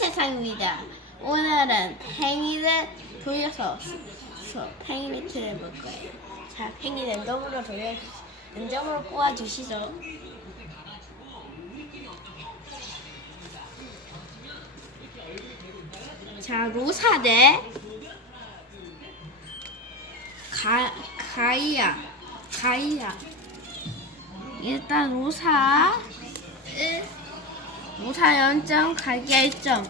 세상입니다. 오늘은 팽이를 돌려서 서- 팽이를 틀어볼 거예요. 자, 팽이 랜덤으로 돌려 랜덤으로 뽑아 주시죠. 자, 로사 대 가, 가이아. 가이아. 일단 로사. 1. 로사 0점, 가이아 1점.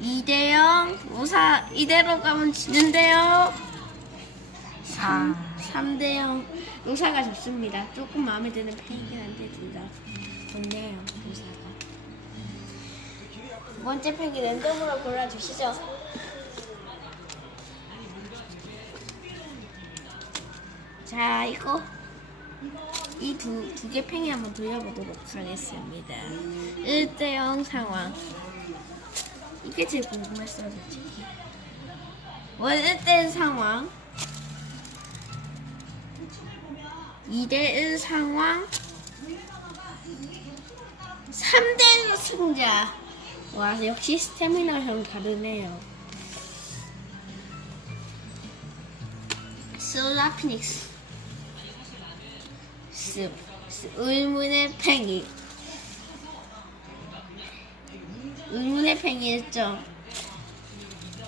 2대0. 로사 이대로 가면 지는데요. 3, 3대0. 로사가 좋습니다. 조금 마음에 드는 팽이한테 둘다 좋네요, 로사가. 두 번째 팽이 랜덤으로 골라주시죠. 자, 이거 이 두 두 개 팽이 한번 돌려보도록 하겠습니다. 1대0 상황. 이게 제일 궁금했어요, 솔직히. 원 1대1 상황. 2대1 상황. 3대1 승자. 와, 역시 스태미나 형 다르네요. 솔라 피닉스. 습, 습, 의문의 팽이. 의문의 팽이 1점.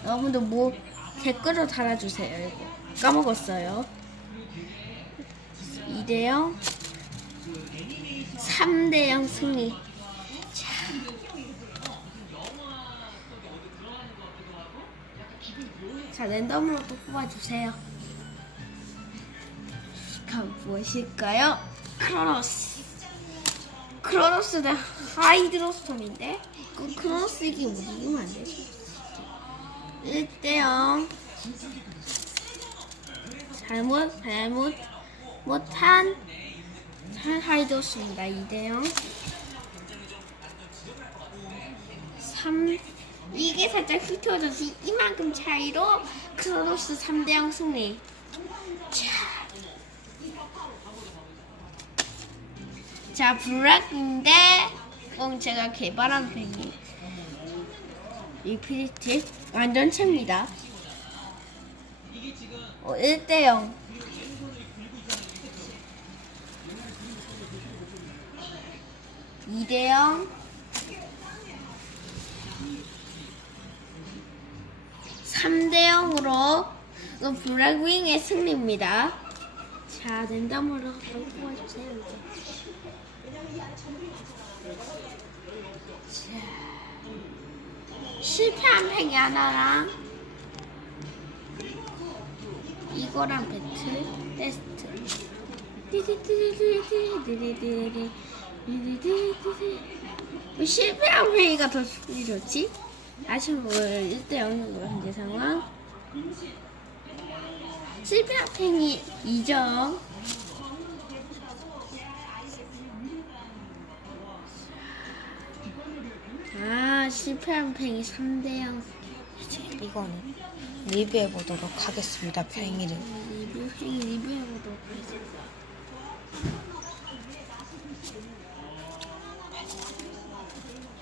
여러분들 뭐 댓글로 달아주세요. 이거 까먹었어요. 2대0 3대0 승리. 자. 자, 랜덤으로 또 뽑아주세요. 그럼 무엇일까요? 크로노스. 크로노스 대 하이드로스톰인데? 그 크로노스 이게 뭐 이기면 안 되지? 1대0. 잘못, 잘못, 못한 한 하이드로스입니다. 2대0. 3. 이게 살짝 휘트워져서 이만큼 차이로 크로노스 3대0 승리. 자. 자, 블랙인데, 음, 제가 개발한 팽이. 리피리티 완전체입니다. 어, 1대 0. 이대 0. 3대 0으로 블랙윙의 승리입니다. 자, 랜덤으로 뽑아주세요, 이제. 실패한 팩이 하나랑 이거랑 배틀 테스트 왜 실패한 회의가 더 기분이 좋지? 아쉬운 걸 1대 0으로 현재 상황 실패한 팽이 2점 실패한 팽이 3대 0. 이제 이거는 리뷰해 보도록 하겠습니다. 팽이를 리뷰 팽이 리뷰해 보도록 하겠습니다.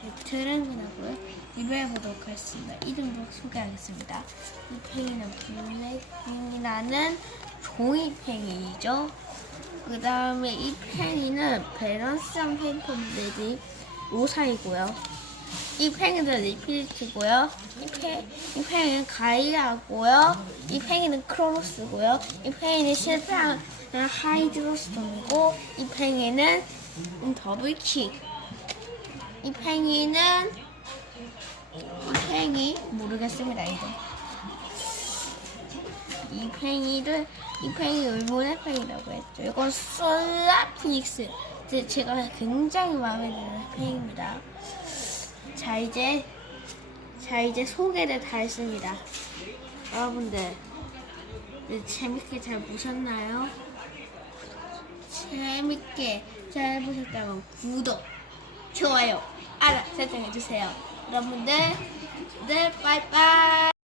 배틀은 끝나고요. 리뷰해 보도록 하겠습니다. 이름도 소개하겠습니다. 이 팽이는 블랙핑이라는 종이 팽이죠. 그 다음에 이 팽이는 밸런스한 팽이들이 로사이고요. 이 팽이는 리필티고요. 이, 팽, 이 팽이는 가이아고요. 이 팽이는 크로노스고요. 이 팽이는 실패한 하이드로스톰이고 이 팽이는 음, 더블킥. 이 팽이는 이 팽이 모르겠습니다 이제. 이 팽이를 이 팽이 의문의 팽이라고 했죠. 이건 솔라 피닉스. 이제 제가 굉장히 마음에 드는 팽입니다. 자 이제 자 이제 소개를 다 했습니다. 여러분들 네, 재밌게 잘 보셨나요? 재밌게 잘 보셨다면 구독, 좋아요, 알람 설정해 주세요. 여러분들, 네 빠이빠이.